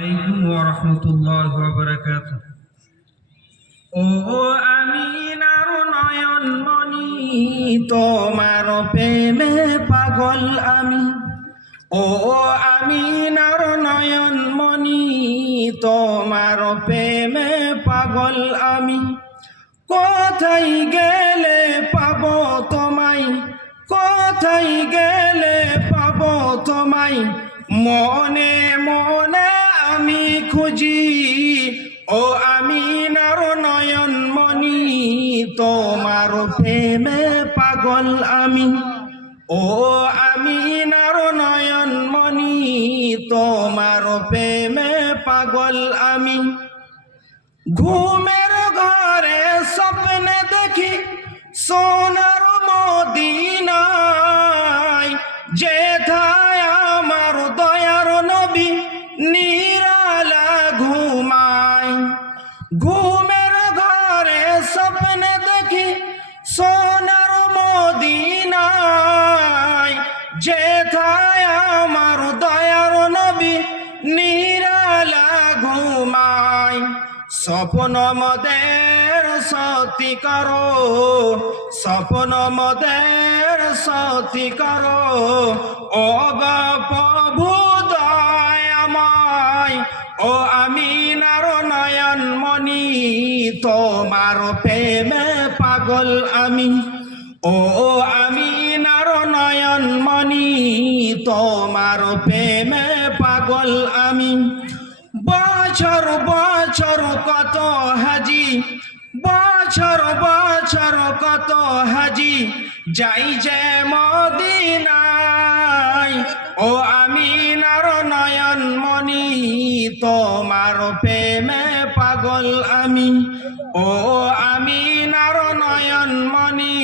আলাইকুম ওয়া রাহমাতুল্লাহি ও নয়ন মনি তোমার প্রেমে পাগল আমি। ও আমিনার নয়ন মনি তোমার প্রেমে পাগল আমি। কোথায় গেলে পাবো তোমায়? কোথায় গেলে পাবো তোমায়? মনে মনে খুঁজি। ও আমি নার নয়ন মনি তোমার প্রেমে পাগল আমি। ও আমি নার নয়ন মনি তোমার প্রেমে পাগল আমি। ঘুমের ঘরে স্বপ্নে দেখি সোনার মদিনায়, যেথায় আমার দয়ার নবী নিরালা যেথায় আমার দয়ার নবী নিরালা ঘুমায় স্বপ্ন মদের সতী করো, স্বপ্ন মদের সতী করো। ও প্রভু দয়াময়, ও আমিনার নয়ন মনি তোমার প্রেমে পাগল আমি। ও মনি তোমার প্রেমে পাগল আমি। বছর বছর কত হাজি, বছর বছর কত হাজি, যাই যে মদিনায়। ও আমিনার নয়ন মনি তোমার প্রেমে পাগল আমি। ও আমিনার নয়ন মনি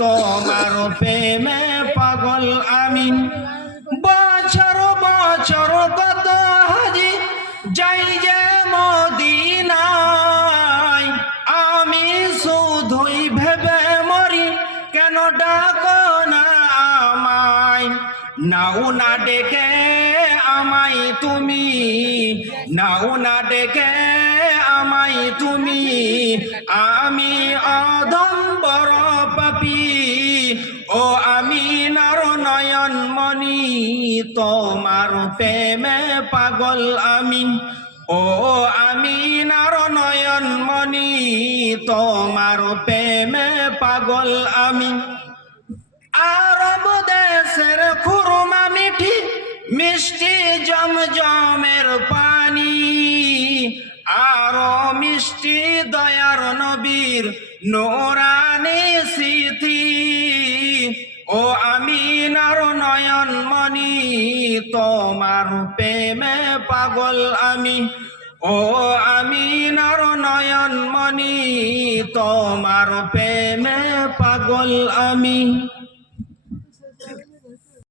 তোমার প্রেমে পাগল আমি। কেন ডাকো না আমায়? নাও না ডেকে আমায় তুমি। নাও না ডেকে আমায় তুমি। আমি অদম বড় পাপি। ও আমি নার নয়ন মনি তোমার প্রেমে পাগল আমি। ও আমি নার নয়ন মনি তোমার প্রেমে পাগল আমি। আরব দেশের খুরমা মিঠি, মিষ্টি জমজমের পানি। আরও মিষ্টি দয়ার নবীর নোরানি সিথি ও আমি নার নয়ন মনি তোমার প্রেমে পাগল আমি। ও আমি নার নয়ন মনি তোমার প্রেমে পাগল আমি।